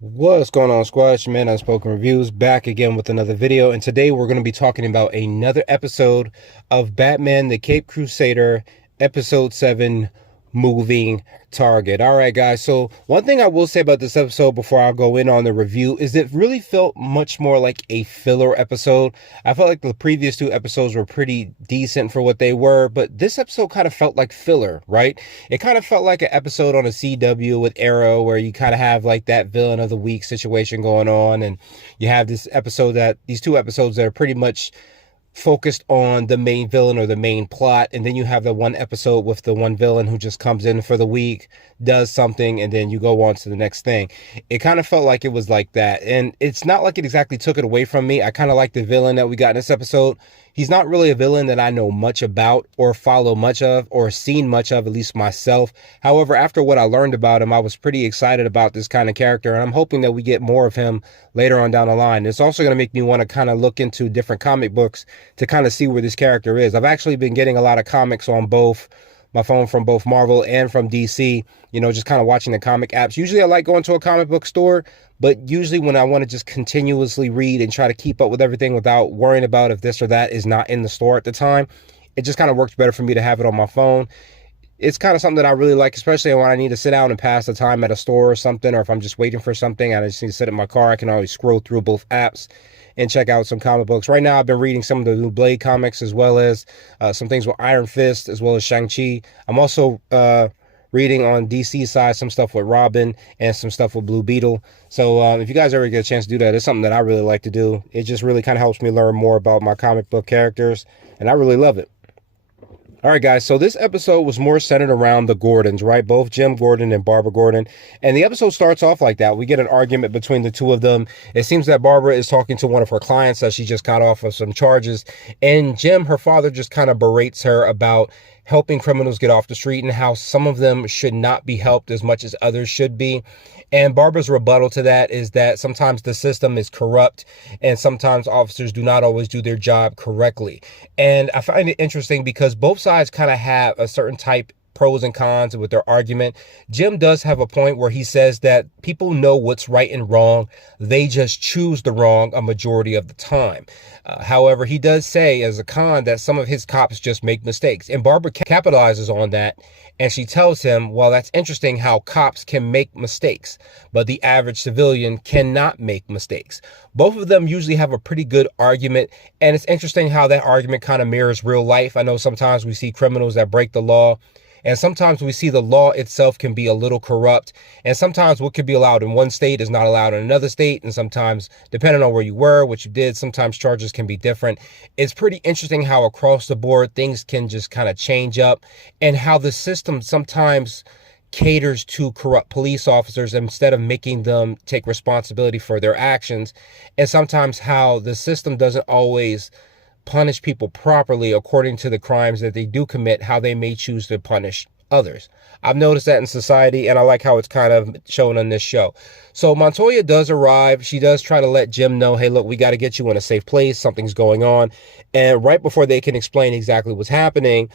What's going on, squad? It's your man Unspoken Reviews back again with another video, and today we're going to be talking about another episode of Batman the Caped Crusader, episode 7, Moving Target. All right, guys, so one thing I will say about this episode before I go in on the review is it really felt much more like a filler episode. I felt like the previous two episodes were pretty decent for what they were, but this episode kind of felt like filler, right? It kind of felt like an episode on a CW with Arrow where you kind of have like that villain of the week situation going on, and you have these two episodes that are pretty much focused on the main villain or the main plot, and then you have the one episode with the one villain who just comes in for the week, does something, and then you go on to the next thing. It kind of felt like it was like that, and it's not like it exactly took it away from me. I kind of like the villain that we got in this episode. He's not really a villain that I know much about or follow much of or seen much of, at least myself. However, after what I learned about him, I was pretty excited about this kind of character, and I'm hoping that we get more of him later on down the line. It's also going to make me want to kind of look into different comic books to kind of see where this character is. I've actually been getting a lot of comics on both my phone from both Marvel and from DC, just kind of watching the comic apps. Usually I like going to a comic book store, but usually when I want to just continuously read and try to keep up with everything without worrying about if this or that is not in the store at the time, it just kind of works better for me to have it on my phone. It's kind of something that I really like, especially when I need to sit down and pass the time at a store or something, or if I'm just waiting for something and I just need to sit in my car, I can always scroll through both apps and check out some comic books. Right now, I've been reading some of the new Blade comics, as well as some things with Iron Fist, as well as Shang-Chi. I'm also reading on DC side some stuff with Robin and some stuff with Blue Beetle. So if you guys ever get a chance to do that, it's something that I really like to do. It just really kind of helps me learn more about my comic book characters, and I really love it. All right, guys, so this episode was more centered around the Gordons, right? Both Jim Gordon and Barbara Gordon. And the episode starts off like that. We get an argument between the two of them. It seems that Barbara is talking to one of her clients that she just got off of some charges. And Jim, her father, just kind of berates her about helping criminals get off the street and how some of them should not be helped as much as others should be. And Barbara's rebuttal to that is that sometimes the system is corrupt and sometimes officers do not always do their job correctly. And I find it interesting because both sides kind of have a certain type pros and cons with their argument. Jim does have a point where he says that people know what's right and wrong. They just choose the wrong a majority of the time. However, he does say as a con that some of his cops just make mistakes. And Barbara capitalizes on that. And she tells him, well, that's interesting how cops can make mistakes, but the average civilian cannot make mistakes. Both of them usually have a pretty good argument. And it's interesting how that argument kind of mirrors real life. I know sometimes we see criminals that break the law, and sometimes we see the law itself can be a little corrupt. And sometimes what could be allowed in one state is not allowed in another state. And sometimes, depending on where you were, what you did, sometimes charges can be different. It's pretty interesting how across the board things can just kind of change up, and how the system sometimes caters to corrupt police officers instead of making them take responsibility for their actions. And sometimes how the system doesn't always punish people properly according to the crimes that they do commit, how they may choose to punish others. I've noticed that in society, and I like how it's kind of shown on this show. So Montoya does arrive. She does try to let Jim know, hey, look, we got to get you in a safe place. Something's going on. And right before they can explain exactly what's happening,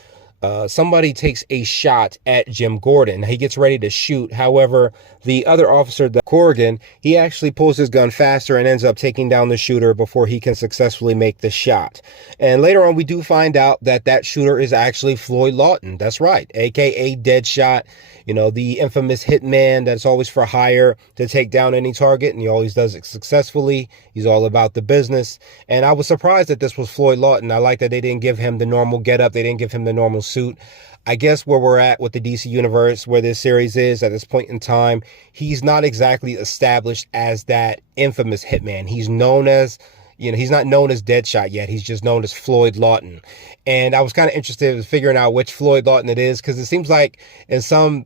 somebody takes a shot at Jim Gordon. He gets ready to shoot. However, the other officer, Corrigan, he actually pulls his gun faster and ends up taking down the shooter before he can successfully make the shot. And later on, we do find out that that shooter is actually Floyd Lawton. That's right, aka Deadshot. The infamous hitman that's always for hire to take down any target, and he always does it successfully. He's all about the business. And I was surprised that this was Floyd Lawton. I like that they didn't give him the normal getup. They didn't give him the normal suit. I guess where we're at with the DC universe, where this series is at this point in time, he's not exactly established as that infamous hitman. He's known as, he's not known as Deadshot yet. He's just known as Floyd Lawton. And I was kind of interested in figuring out which Floyd Lawton it is, because it seems like in some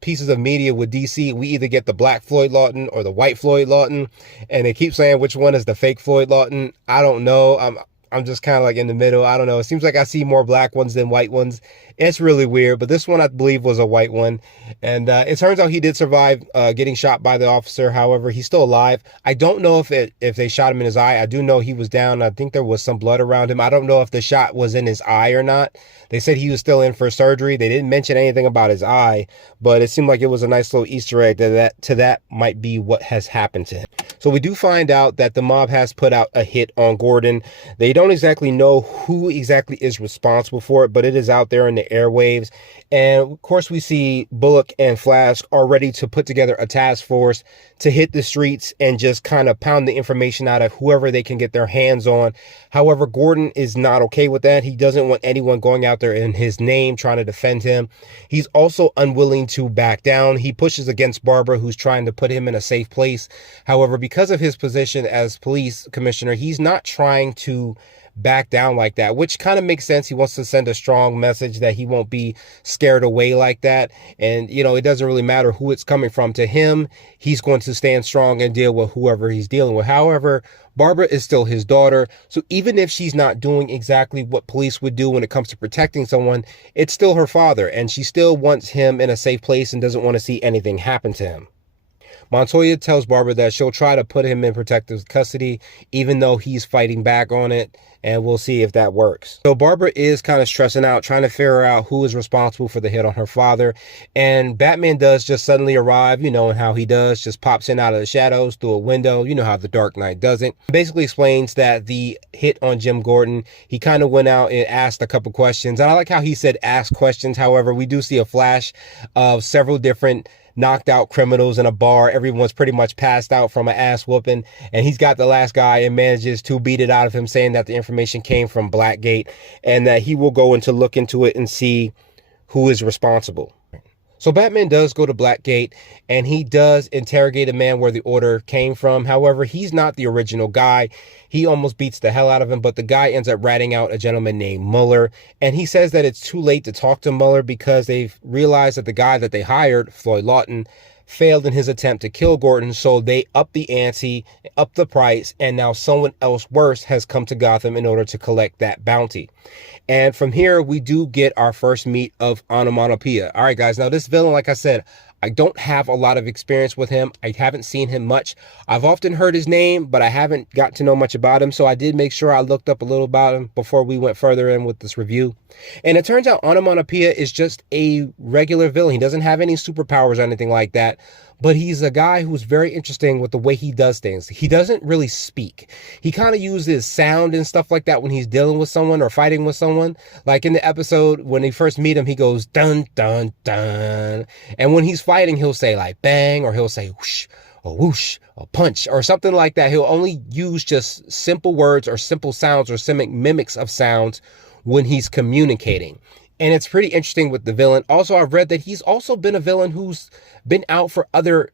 pieces of media with DC, we either get the black Floyd Lawton or the white Floyd Lawton, and they keep saying which one is the fake Floyd Lawton. I don't know. I'm just kind of like in the middle. I don't know. It seems like I see more black ones than white ones. It's really weird, but this one I believe was a white one. And it turns out he did survive getting shot by the officer. However, he's still alive. I don't know if they shot him in his eye. I do know he was down. I think there was some blood around him. I don't know if the shot was in his eye or not. They said he was still in for surgery. They didn't mention anything about his eye, but it seemed like it was a nice little Easter egg that might be what has happened to him. So we do find out that the mob has put out a hit on Gordon. They don't exactly know who exactly is responsible for it, but it is out there in the airwaves. And of course, we see Bullock and Flash are ready to put together a task force to hit the streets and just kind of pound the information out of whoever they can get their hands on. However, Gordon is not okay with that. He doesn't want anyone going out there in his name trying to defend him. He's also unwilling to back down. He pushes against Barbara, who's trying to put him in a safe place. However, because of his position as police commissioner, he's not trying to back down like that, which kind of makes sense. He wants to send a strong message that he won't be scared away like that. And, you know, it doesn't really matter who it's coming from. To him, he's going to stand strong and deal with whoever he's dealing with. However, Barbara is still his daughter. So even if she's not doing exactly what police would do when it comes to protecting someone, it's still her father. And she still wants him in a safe place and doesn't want to see anything happen to him. Montoya tells Barbara that she'll try to put him in protective custody, even though he's fighting back on it, and we'll see if that works. So Barbara is kind of stressing out, trying to figure out who is responsible for the hit on her father, and Batman does just suddenly arrive, you know, and how he does, just pops in out of the shadows through a window, you know how the Dark Knight does it. Basically explains that the hit on Jim Gordon, he kind of went out and asked a couple questions, and I like how he said ask questions. However, we do see a flash of several different knocked out criminals in a bar. Everyone's pretty much passed out from an ass whooping, and he's got the last guy and manages to beat it out of him, saying that the information came from Blackgate and that he will go in to look into it and see who is responsible. So Batman does go to Blackgate and he does interrogate a man where the order came from. However, he's not the original guy. He almost beats the hell out of him, but the guy ends up ratting out a gentleman named Mueller. And he says that it's too late to talk to Mueller because they've realized that the guy that they hired, Floyd Lawton, failed in his attempt to kill Gordon. So they upped the ante, upped the price, and now someone else worse has come to Gotham in order to collect that bounty. And from here, we do get our first meet of Onomatopoeia. All right, guys. Now, this villain, like I said, I don't have a lot of experience with him. I haven't seen him much. I've often heard his name, but I haven't got to know much about him. So I did make sure I looked up a little about him before we went further in with this review. And it turns out Onomatopoeia is just a regular villain. He doesn't have any superpowers or anything like that. But he's a guy who's very interesting with the way he does things. He doesn't really speak. He kind of uses sound and stuff like that when he's dealing with someone or fighting with someone. Like in the episode, when they first meet him, he goes, dun, dun, dun. And when he's fighting, he'll say like bang, or he'll say whoosh, or whoosh, or punch, or something like that. He'll only use just simple words or simple sounds or mimics of sounds when he's communicating. And it's pretty interesting with the villain. Also, I've read that he's also been a villain who's been out for other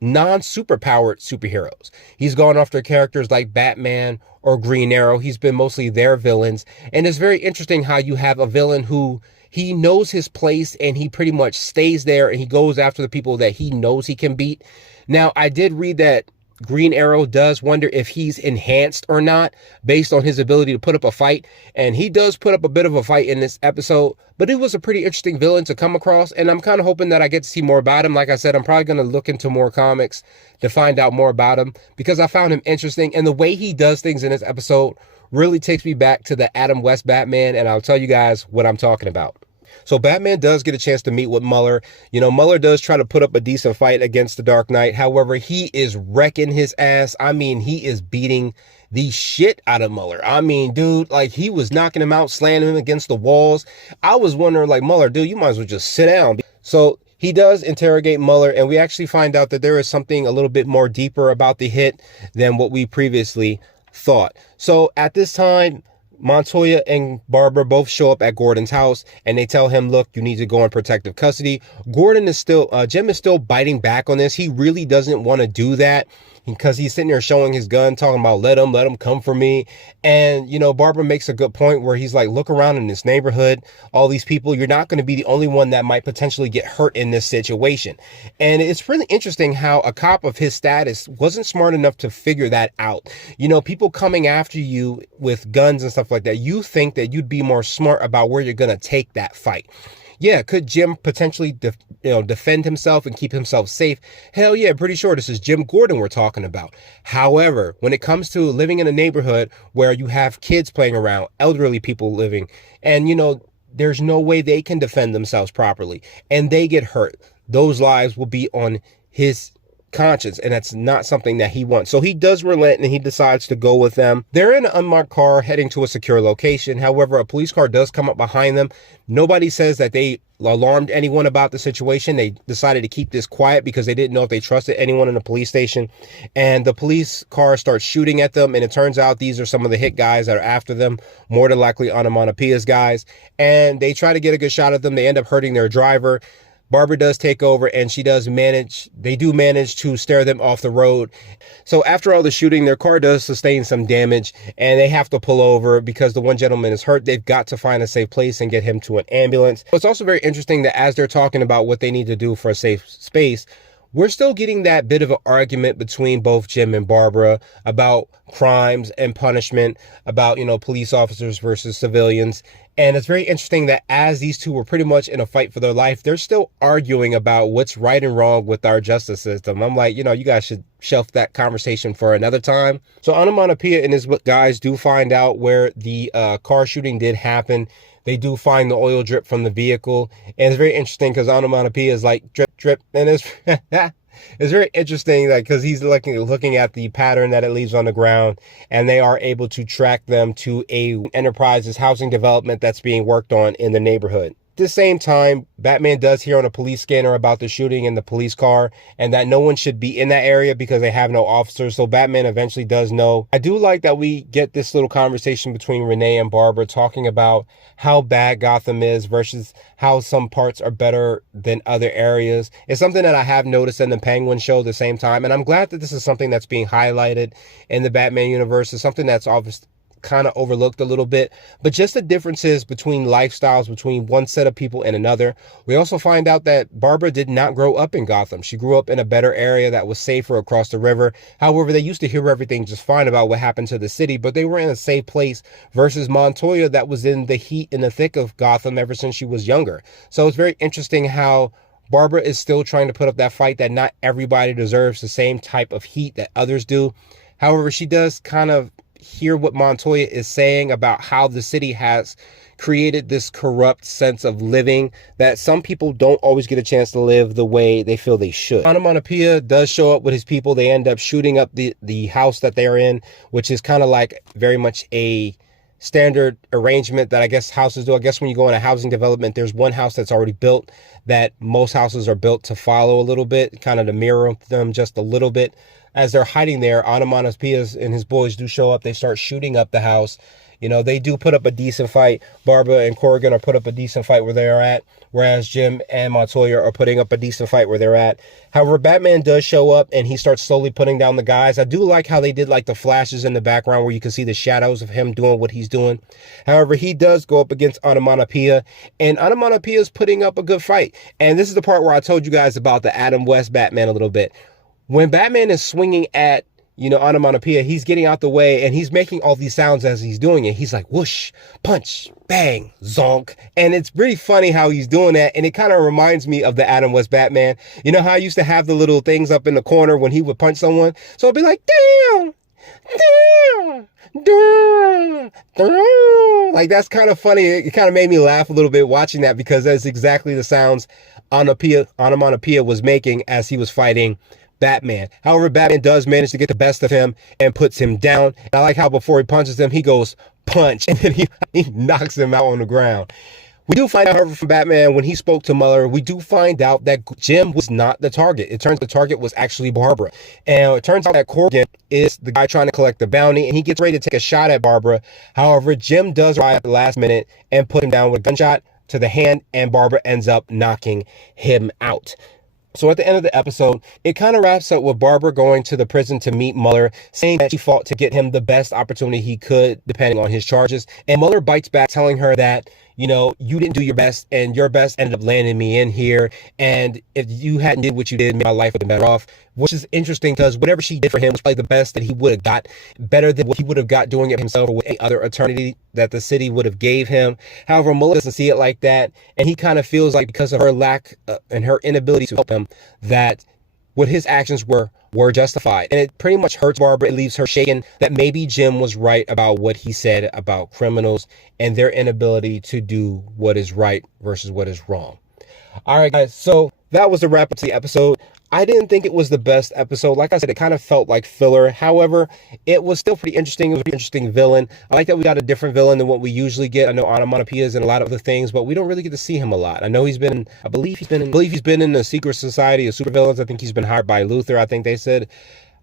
non-superpowered superheroes. He's gone after characters like Batman or Green Arrow. He's been mostly their villains. And it's very interesting how you have a villain who he knows his place and he pretty much stays there and he goes after the people that he knows he can beat. Now, I did read that Green Arrow does wonder if he's enhanced or not based on his ability to put up a fight. And he does put up a bit of a fight in this episode, but it was a pretty interesting villain to come across. And I'm kind of hoping that I get to see more about him. Like I said, I'm probably going to look into more comics to find out more about him because I found him interesting. And the way he does things in this episode really takes me back to the Adam West Batman. And I'll tell you guys what I'm talking about. So Batman does get a chance to meet with Mueller. You know, Mueller does try to put up a decent fight against the Dark Knight. However, he is wrecking his ass. I mean, he is beating the shit out of Mueller. I mean, dude, like he was knocking him out, slamming him against the walls. I was wondering like, Mueller, dude, you might as well just sit down. So he does interrogate Mueller, and we actually find out that there is something a little bit more deeper about the hit than what we previously thought. So at this time, Montoya and Barbara both show up at Gordon's house and they tell him, look, you need to go in protective custody. Jim is still biting back on this. He really doesn't want to do that. because he's sitting there showing his gun, talking about let him come for me. And, you know, Barbara makes a good point where he's like, look around in this neighborhood, all these people, you're not going to be the only one that might potentially get hurt in this situation. And it's really interesting how a cop of his status wasn't smart enough to figure that out. You know, people coming after you with guns and stuff like that, you think that you'd be more smart about where you're going to take that fight. Yeah, could Jim potentially defend himself and keep himself safe? Hell yeah, pretty sure this is Jim Gordon we're talking about. However, when it comes to living in a neighborhood where you have kids playing around, elderly people living, and, you know, there's no way they can defend themselves properly, and they get hurt, those lives will be on his conscience, and that's not something that he wants. So he does relent and he decides to go with them. They're in an unmarked car heading to a secure location. However, a police car does come up behind them. Nobody says that they alarmed anyone about the situation. They decided to keep this quiet because they didn't know if they trusted anyone in the police station. And the police car starts shooting at them, and it turns out these are some of the hit guys that are after them, more than likely Onomatopoeia's guys. And they try to get a good shot at them. They end up hurting their driver. Barbara does take over, and they do manage to steer them off the road. So after all the shooting, their car does sustain some damage, and they have to pull over because the one gentleman is hurt. They've got to find a safe place and get him to an ambulance. It's also very interesting that as they're talking about what they need to do for a safe space, we're still getting that bit of an argument between both Jim and Barbara about crimes and punishment, about, you know, police officers versus civilians. And it's very interesting that as these two were pretty much in a fight for their life, they're still arguing about what's right and wrong with our justice system. I'm like, you know, you guys should shelf that conversation for another time. So Onomatopoeia and his guys do find out where the car shooting did happen. They do find the oil drip from the vehicle. And it's very interesting because Onomatopoeia is like drip, drip. And it's it's very interesting because he's looking at the pattern that it leaves on the ground, and they are able to track them to a Enterprises housing development that's being worked on in the neighborhood. At the same time, Batman does hear on a police scanner about the shooting in the police car and that no one should be in that area because they have no officers. So Batman eventually does know. I do like that we get this little conversation between Renee and Barbara talking about how bad Gotham is versus how some parts are better than other areas. It's something that I have noticed in the Penguin show at the same time. And I'm glad that this is something that's being highlighted in the Batman universe. It's something that's obviously kind of overlooked a little bit, but just the differences between lifestyles between one set of people and another. We also find out that Barbara did not grow up in Gotham. She grew up in a better area that was safer across the river. However, they used to hear everything just fine about what happened to the city, but they were in a safe place versus Montoya that was in the heat and the thick of Gotham ever since she was younger. So it's very interesting how Barbara is still trying to put up that fight that not everybody deserves the same type of heat that others do. However, she does kind of hear what Montoya is saying about how the city has created this corrupt sense of living that some people don't always get a chance to live the way they feel they should. Onomatopoeia does show up with his people. They end up shooting up the house that they're in, which is kind of like very much a standard arrangement that I guess houses do. I guess when you go in a housing development, there's one house that's already built that most houses are built to follow a little bit, kind of to mirror them just a little bit. As they're hiding there, Onomatopoeia and his boys do show up. They start shooting up the house. You know, they do put up a decent fight. Barbara and Corrigan are put up a decent fight where they're at, whereas Jim and Montoya are putting up a decent fight where they're at. However, Batman does show up and he starts slowly putting down the guys. I do like how they did like the flashes in the background where you can see the shadows of him doing what he's doing. However, he does go up against Onomatopoeia, and Onomatopoeia is putting up a good fight. And this is the part where I told you guys about the Adam West Batman a little bit. When Batman is swinging at, you know, Onomatopoeia, he's getting out the way and he's making all these sounds as he's doing it. He's like, whoosh, punch, bang, zonk. And it's pretty funny how he's doing that. And it kind of reminds me of the Adam West Batman. You know how I used to have the little things up in the corner when he would punch someone? So I'd be like, damn, damn, damn, damn. Like, that's kind of funny. It kind of made me laugh a little bit watching that because that's exactly the sounds Onomatopoeia was making as he was fighting Batman. However, Batman does manage to get the best of him and puts him down. And I like how before he punches him, he goes punch, and then he knocks him out on the ground. We do find out, however, from Batman, when he spoke to Muller, we do find out that Jim was not the target. It turns out the target was actually Barbara. And it turns out that Corrigan is the guy trying to collect the bounty, and he gets ready to take a shot at Barbara. However, Jim does arrive at the last minute and put him down with a gunshot to the hand, and Barbara ends up knocking him out. So at the end of the episode, it kind of wraps up with Barbara going to the prison to meet Mueller, saying that she fought to get him the best opportunity he could, depending on his charges. And Mueller bites back, telling her that, you know, you didn't do your best, and your best ended up landing me in here. And if you hadn't did what you did, my life would have been better off. Which is interesting because whatever she did for him was probably the best that he would have got, better than what he would have got doing it himself or with any other attorney that the city would have gave him. However, Mueller doesn't see it like that, and he kind of feels like because of her lack and her inability to help him, that what his actions were justified. And it pretty much hurts Barbara. It leaves her shaken that maybe Jim was right about what he said about criminals and their inability to do what is right versus what is wrong. All right, guys, so that was the wrap up to the episode. I didn't think it was the best episode. Like I said, it kind of felt like filler. However, it was still pretty interesting. It was a pretty interesting villain. I like that we got a different villain than what we usually get. I know Onomatopoeia is in a lot of other things, but we don't really get to see him a lot. I know I believe he's been in the Secret Society of Supervillains. I think he's been hired by Luther, I think they said.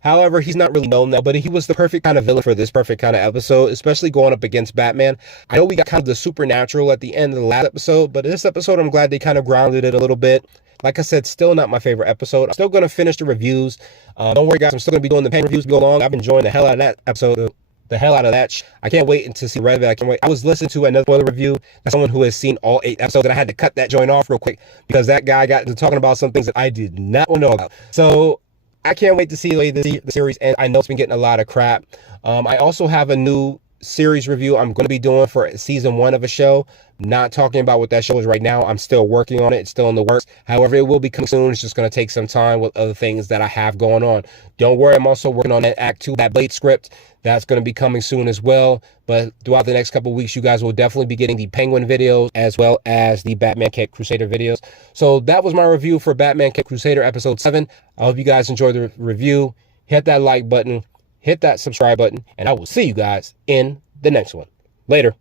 However, he's not really known now, but he was the perfect kind of villain for this perfect kind of episode, especially going up against Batman. I know we got kind of the supernatural at the end of the last episode, but this episode, I'm glad they kind of grounded it a little bit. Like I said, still not my favorite episode. I'm still going to finish the reviews. Don't worry, guys. I'm still going to be doing the pain reviews go along. I've been enjoying the hell out of that episode. The hell out of that. I can't wait to see Red. I can't wait. I was listening to another spoiler review. That's someone who has seen all 8 episodes, and I had to cut that joint off real quick because that guy got into talking about some things that I did not know about. So I can't wait to see the series, and I know it's been getting a lot of crap. I also have a new series review I'm going to be doing for season 1 of a show. Not talking about what that show is right now. I'm still working on it. It's still in the works. However, it will be coming soon. It's just going to take some time with other things that I have going on. Don't worry, I'm also working on that Act 2, that Blade script. That's going to be coming soon as well. But throughout the next couple of weeks, you guys will definitely be getting the Penguin videos as well as the Batman Cape Crusader videos. So that was my review for Batman Cape Crusader episode 7. I hope you guys enjoyed the review. Hit that like button, hit that subscribe button, and I will see you guys in the next one. Later.